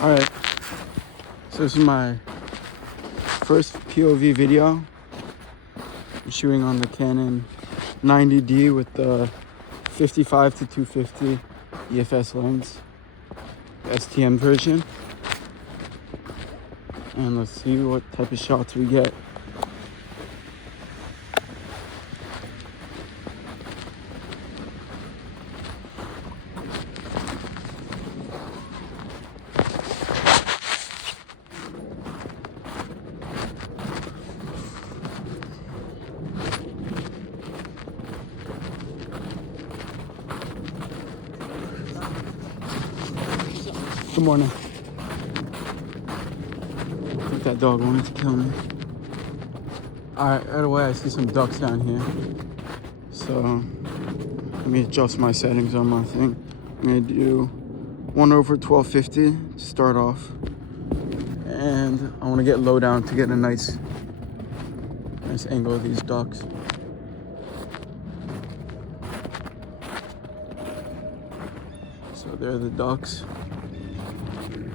Alright, so this is my first POV video. I'm shooting on the Canon 90D with the 55 to 250 EFS lens, STM version. And let's see what type of shots we get. Good morning. I think that dog wanted to kill me. Alright, right away I see some ducks down here. So let me adjust my settings on my thing. I'm gonna do 1/1250 to start off. And I wanna get low down to get a nice angle of these ducks. So there are the ducks.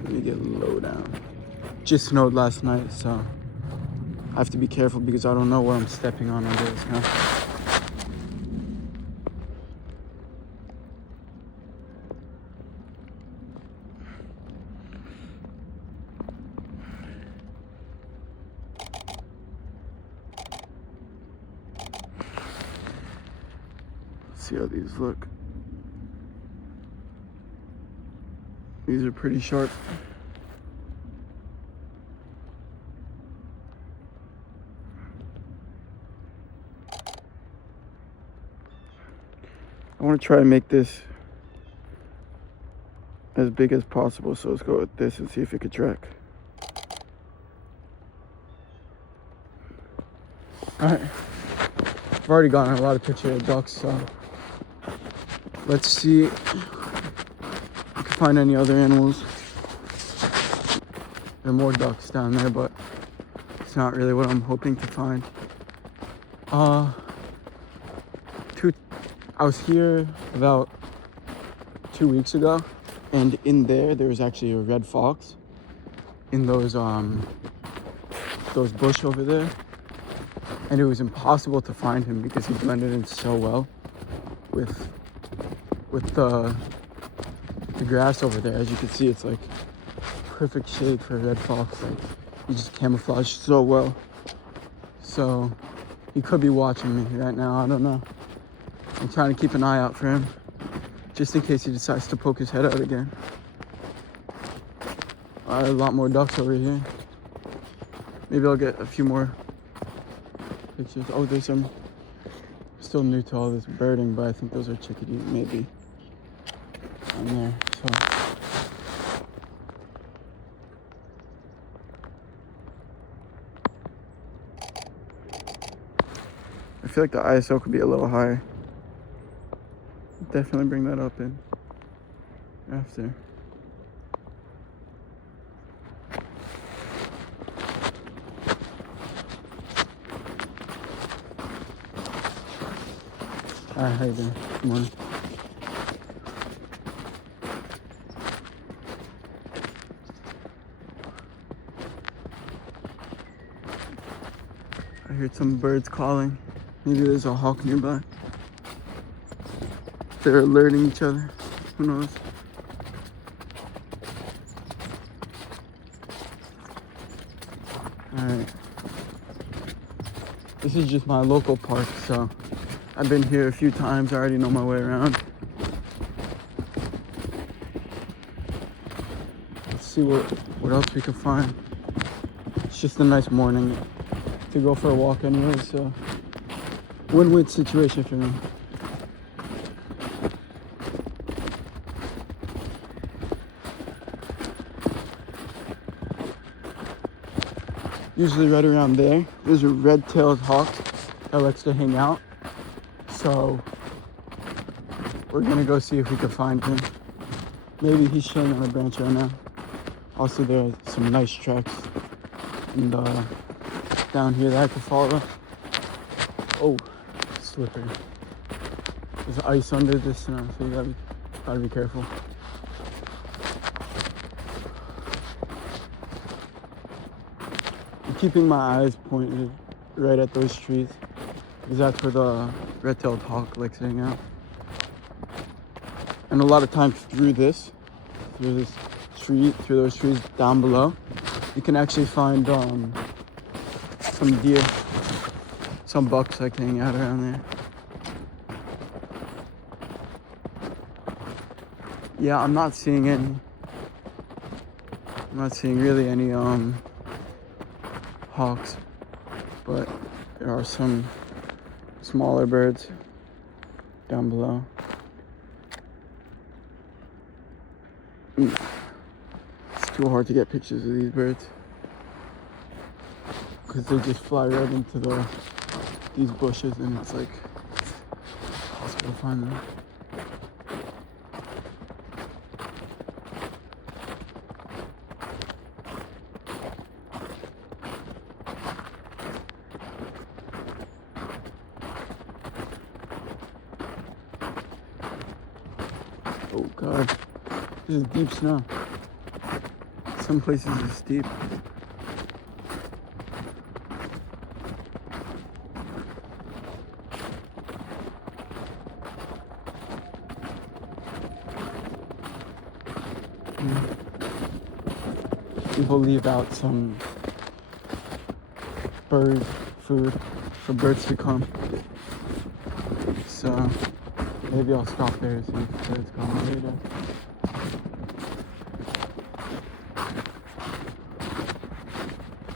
Let me get low down. Just snowed last night, so I have to be careful because I don't know what I'm stepping on under this now. Let's see how these look. These are pretty sharp. I want to try and make this as big as possible, so let's go with this and see if it could track. Alright, I've already gotten a lot of pictures of ducks, so let's see if we can find any other animals. There are more ducks down there, but it's not really what I'm hoping to find. I was here about 2 weeks ago, and in there was actually a red fox in those bush over there, and it was impossible to find him because he blended in so well with the grass over there. As you can see, it's like perfect shade for a red fox. Like, he just camouflaged so well. So he could be watching me right now, I don't know. I'm trying to keep an eye out for him, just in case he decides to poke his head out again. A lot more ducks over here. Maybe I'll get a few more pictures. Oh, there's some. I'm still new to all this birding, but I think those are chickadees, maybe. On there, so. I feel like the ISO could be a little higher. Definitely bring that up in after. Hi, how you doing? Good morning. I heard some birds calling. Maybe there's a hawk nearby. They're alerting each other. Who knows? Alright. This is just my local park, so I've been here a few times. I already know my way around. Let's see what else we can find. It's just a nice morning to go for a walk anyway, so win-win situation for me. Usually right around there, there's a red-tailed hawk that likes to hang out. So we're gonna go see if we can find him. Maybe he's chilling on a branch right now. Also, there are some nice tracks and down here that I can follow. Oh, slippery. There's ice under this now, so you gotta be careful. keeping my eyes pointed right at those trees because that's where the red-tailed hawk likes to hang out. And a lot of times through this tree, through those trees down below, you can actually find some deer, some bucks like hanging out around there. Yeah, I'm not seeing really any hawks, but there are some smaller birds down below. It's too hard to get pictures of these birds because they just fly right into these bushes and it's like impossible to find them. Oh God, this is deep snow. Some places it's deep. People leave out some bird food for birds to come. So maybe I'll stop there and see if birds come later.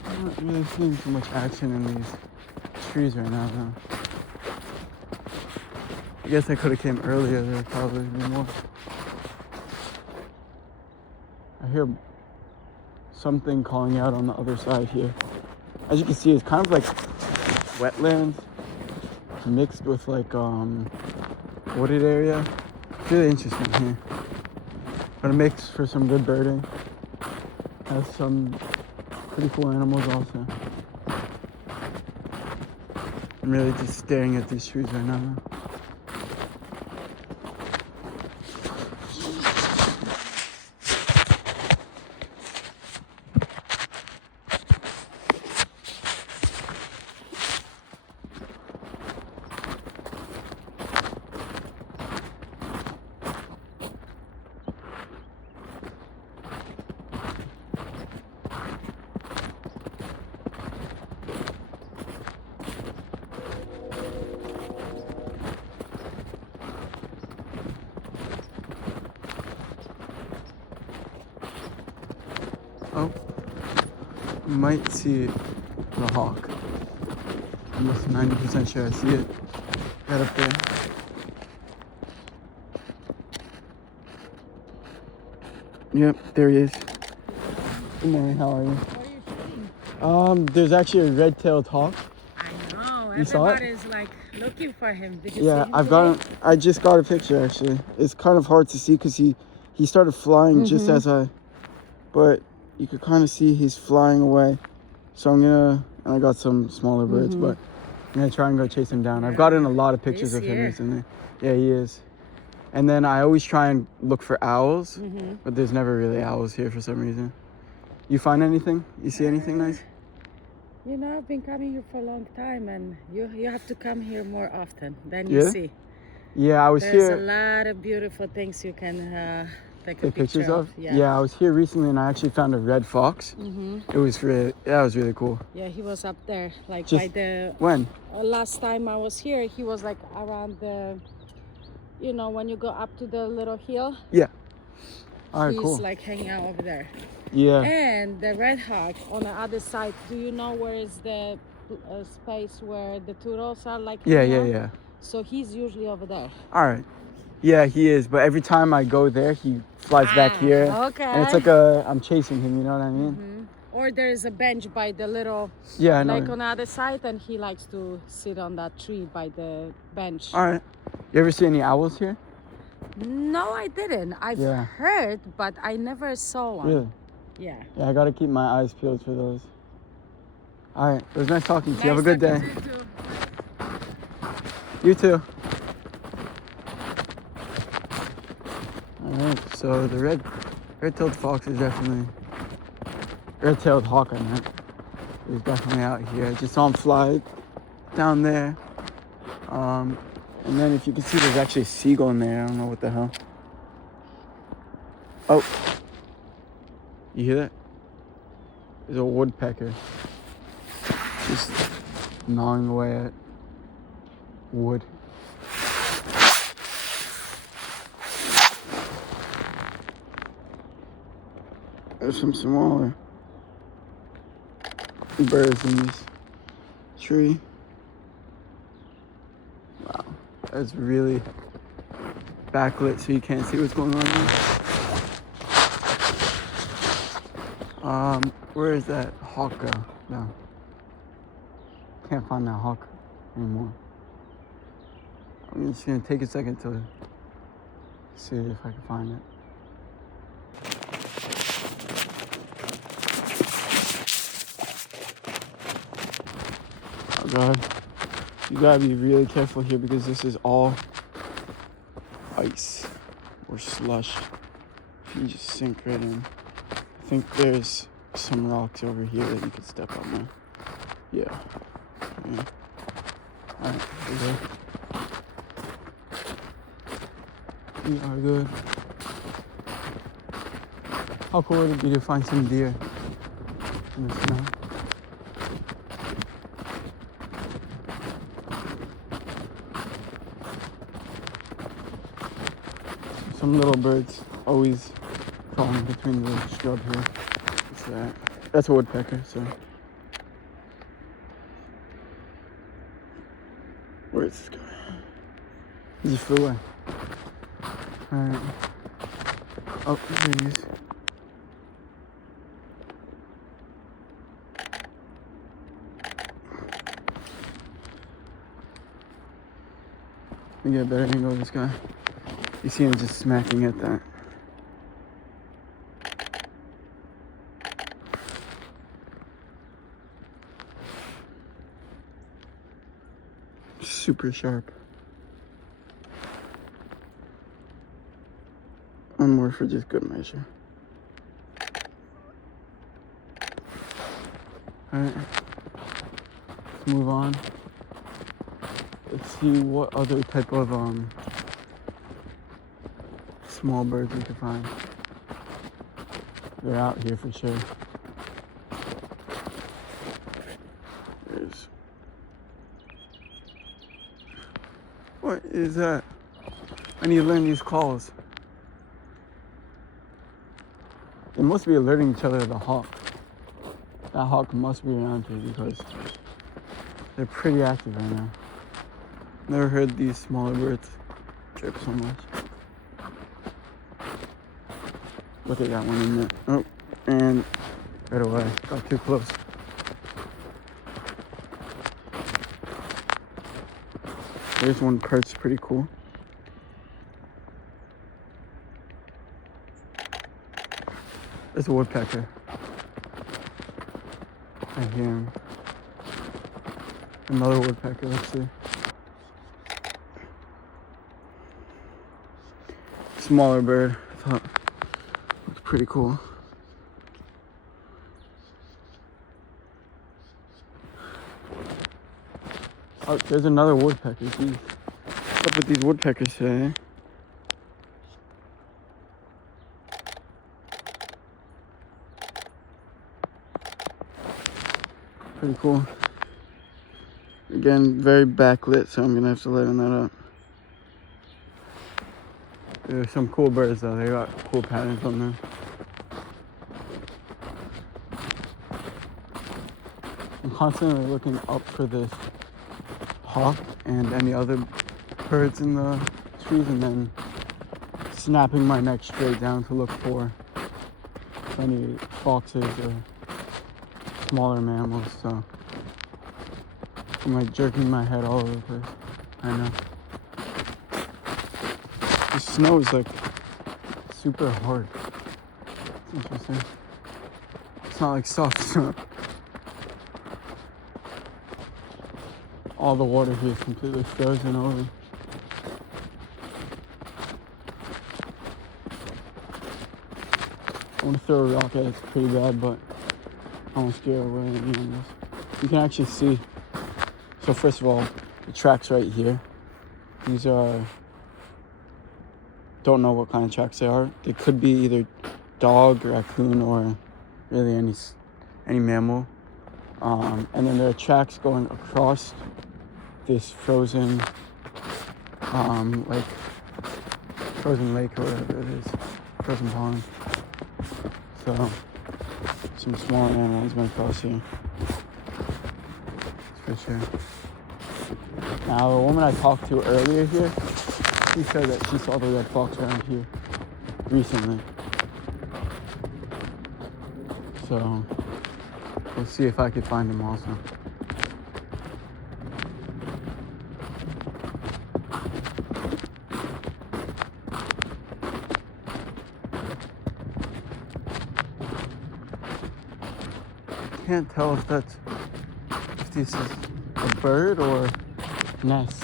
I'm not really seeing too much action in these trees right now though. I guess I could have came earlier, there would probably be more. I hear something calling out on the other side here. As you can see, it's kind of like wetlands mixed with like wooded area. It's really interesting here. But it makes for some good birding. Has some pretty cool animals also. I'm really just staring at these trees right now. Oh, you might see the hawk. I'm almost 90% sure I see it right up there. Yep, there he is. Good morning, how are you? What are you shooting? There's actually a red-tailed hawk. I know. You saw it? Everybody's like looking for him. Did you Yeah, see him I've got today? him. I just got a picture actually. It's kind of hard to see because he started flying just as but you could kind of see he's flying away. So and I got some smaller birds, but I'm gonna try and go chase him down. I've gotten a lot of pictures He's of him here. recently. Yeah, he is. And then I always try and look for owls, but there's never really owls here for some reason. You find anything? You see anything nice? You know, I've been coming here for a long time, and you have to come here more often than you Yeah? see. Yeah, I was There's here. a lot of beautiful things you can take a Take pictures picture of? Yeah. I was here recently and I actually found a red fox. It was that was really cool. Yeah, he was up there, like Just by the. When? Last time I was here, he was like around the. You know, when you go up to the little hill. Yeah. All right, he's cool. like hanging out over there. Yeah. And the red hawk on the other side, do you know where is the space where the turtles are like hanging out? Yeah. So he's usually over there. All right. Yeah, he is. But every time I go there, he flies back here. Okay. And it's like I'm chasing him, you know what I mean? Or there is a bench by the little Yeah, I know. lake on the other side, and he likes to sit on that tree by the bench. All right. You ever see any owls here? No, I didn't. I've heard, but I never saw one. Really? Yeah. Yeah, I got to keep my eyes peeled for those. All right. It was nice talking to you. Have a good day. You too. All right. So the red-tailed fox is definitely red-tailed hawk, I meant, He's definitely out here. I just saw him fly down there. And then if you can see, there's actually a seagull in there. I don't know what the hell. Oh. You hear that? There's a woodpecker. Just gnawing away at wood. There's some smaller birds in this tree. Wow, that's really backlit so you can't see what's going on here. Where is that hawk go? No. Can't find that hawk anymore. I'm just gonna take a second to see if I can find it. Oh God. You gotta be really careful here because this is all ice or slush. You can just sink right in. I think there's some rocks over here that you could step on now. Yeah. Alright, here we go. We are good. How cool would it be to find some deer in the snow? Some little birds always crawling between the scrub here. What's that? That's a woodpecker, so. Where is this guy? He just flew away. Alright. Oh, there he is. Let me get a better angle of this guy. You see him just smacking at that. Super sharp. One more for just good measure. Alright. Let's move on. Let's see what other type of small birds we can find. They're out here for sure. There's... What is that? I need to learn these calls. They must be alerting each other to the hawk. That hawk must be around here because they're pretty active right now. Never heard these smaller birds chirp so much. Look at that one in there. Oh, and right away. Got too close. There's one perch, pretty cool. There's a woodpecker. I hear him. Another woodpecker, let's see. Smaller bird, I thought looks pretty cool. Oh, there's another woodpecker. Jeez. What's up with these woodpeckers today? Pretty cool. Again, very backlit, so I'm gonna have to lighten that up. There's some cool birds though. They got cool patterns on them. I'm constantly looking up for this hawk and any other birds in the trees, and then snapping my neck straight down to look for any foxes or smaller mammals. So I'm like jerking my head all over the place. I know. The snow is like super hard. It's interesting. It's not like soft snow. All the water here is completely frozen over. I want to throw a rock at it, it's pretty bad, but I won't scare away any animals. You can actually see. So first of all, the tracks right here. These are, don't know what kind of tracks they are. They could be either dog, raccoon, or really any mammal. And then there are tracks going across this frozen lake or whatever it is, frozen pond. So some small animals might cross here. That's for sure. Now the woman I talked to earlier here, she said that she saw the red fox around here recently. So we'll see if I could find him also. Can't tell if this is a bird or nest.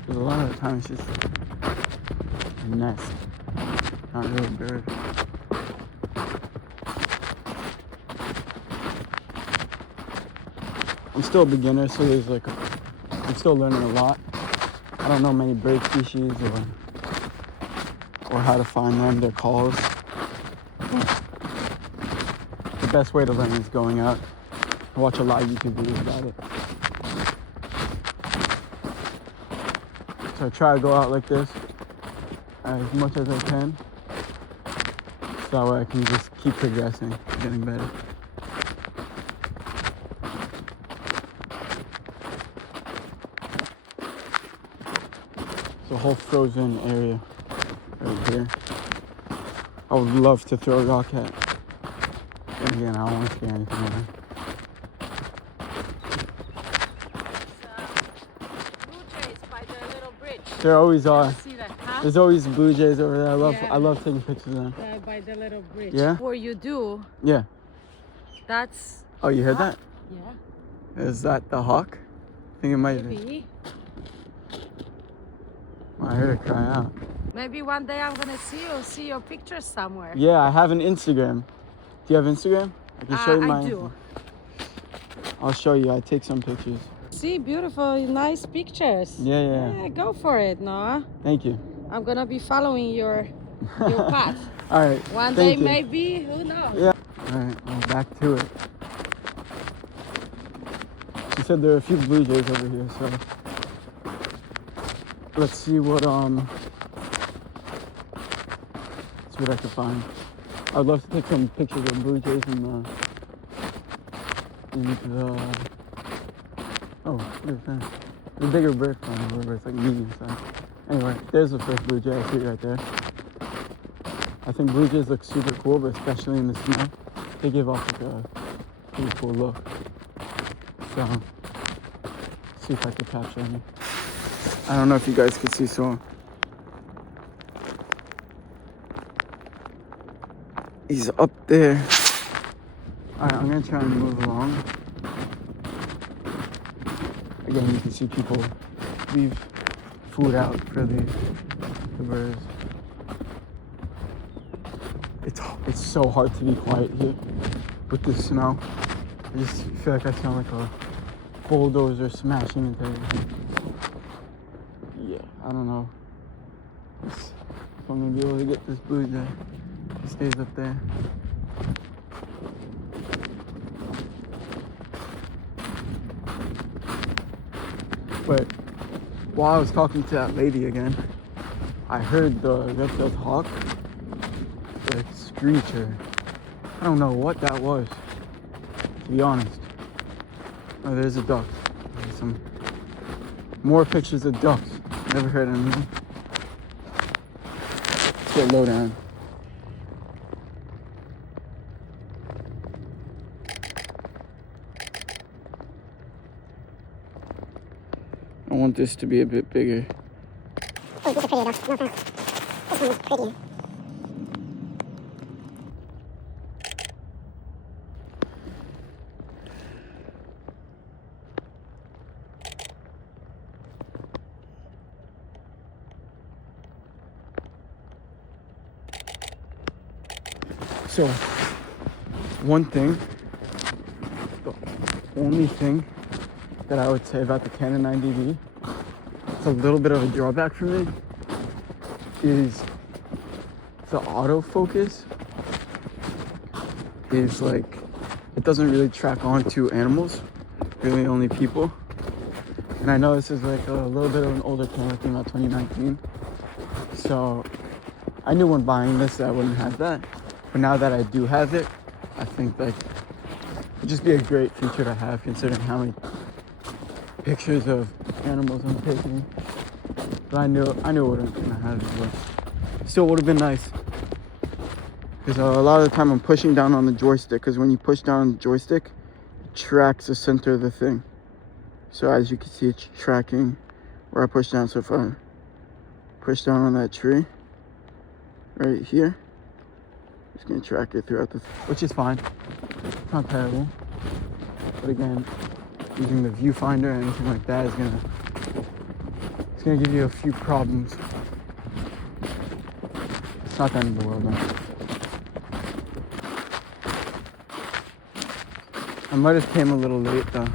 Because a lot of the time it's just a nest, not really a bird. I'm still a beginner, so I'm still learning a lot. I don't know many bird species or how to find them, their calls. The best way to learn is going out. I watch a lot of YouTube videos about it. So I try to go out like this as much as I can. So that way I can just keep progressing, getting better. It's a whole frozen area right here. I would love to throw a rock at. And again, I don't want to scare anything away. Blue jays by the little bridge. There always are. See that, huh? There's always blue jays over there. Yeah. I love taking pictures of them. By the little bridge. Yeah? Before you do, Yeah. that's... Oh, you heard that? Yeah. Is that the hawk? I think it might be. Maybe. Well, I heard it cry out. Maybe one day I'm gonna see your pictures somewhere. Yeah, I have an Instagram. Do you have Instagram? I can show you mine. I do. I'll show you. I take some pictures. See, beautiful, nice pictures. Yeah. Go for it, Noah. Thank you. I'm gonna be following your path. All right. One Thank day, you. maybe. Who knows? Yeah. All right. Well, back to it. She said there are a few blue jays over here, so let's see what I can find. I'd love to take some pictures of blue jays in the oh, look at that. The bigger bird from where it's like medium size. Anyway, there's the first blue jay. I see it right there. I think blue jays look super cool, but especially in the snow, they give off like a pretty cool look. So, see if I can capture any. I don't know if you guys can see, so he's up there. All right, I'm gonna try and move along. Again, you can see people leave food out for the birds. It's so hard to be quiet here with the snow. I just feel like I sound like a bulldozer smashing into everything. Yeah, I don't know if I'm gonna be able to get this blue jay. He stays up there. But while I was talking to that lady again, I heard the red-tailed hawk like screecher. I don't know what that was, to be honest. Oh, there's a duck. There's some more pictures of ducks. Never heard of them. Let's get low down. I want this to be a bit bigger. Oh, these are prettier though. No thanks. This one is prettier. So, one thing only thing that I would say about the Canon 90D, it's a little bit of a drawback for me, is the autofocus is like, it doesn't really track onto animals, really only people. And I know this is like a little bit of an older camera, thing about 2019. So I knew when buying this that I wouldn't have that. But now that I do have it, I think like it'd just be a great feature to have, considering how many pictures of animals I'm taking. But I knew I wasn't gonna have it, but still would have been nice. Because a lot of the time I'm pushing down on the joystick, because when you push down on the joystick, it tracks the center of the thing. So as you can see, it's tracking where I push down. So if I push down on that tree right here, it's gonna track it throughout which is fine. It's not terrible. But again, using the viewfinder or anything like that is gonna give you a few problems. It's not the end of the world though. I might have came a little late though.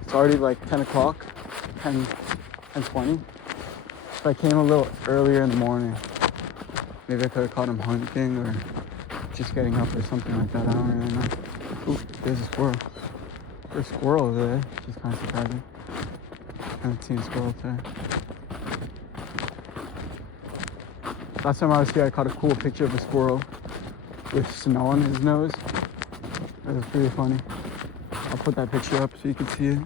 It's already like 10 o'clock, 10:20. If I came a little earlier in the morning, maybe I could have caught him hunting or just getting up or something like that. I don't really know. Ooh, there's a squirrel. There's a squirrel over there, which is kind of surprising. I haven't seen a squirrel today. Last time I was here, I caught a cool picture of a squirrel with snow on his nose. That was pretty funny. I'll put that picture up so you can see it.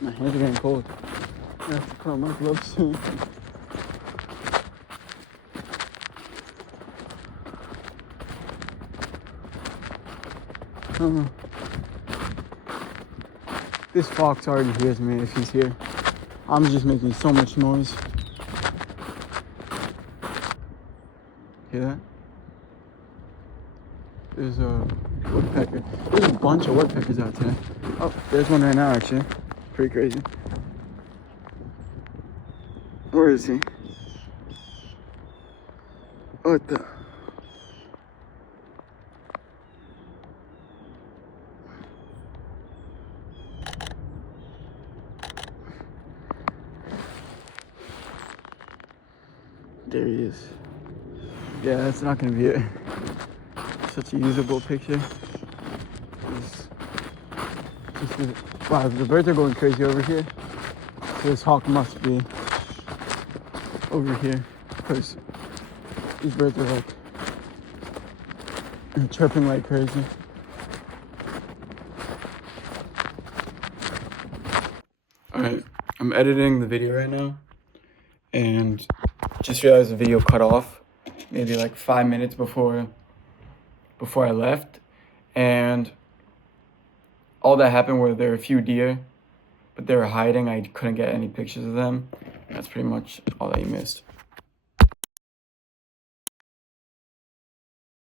My hands are getting cold. I have to put on my gloves soon. I don't know. This fox already hears me if he's here. I'm just making so much noise. Hear that? There's a woodpecker. There's a bunch of woodpeckers out today. Oh, there's one right now actually. Pretty crazy. Where is he? What the? There he is. Yeah, that's not gonna be it. Such a usable picture. Wow, the birds are going crazy over here. So this hawk must be over here because these birds are like chirping like crazy. Alright, I'm editing the video right now and just realized the video cut off maybe like 5 minutes before I left, and all that happened were there were a few deer, but they were hiding. I couldn't get any pictures of them. That's pretty much all that you missed.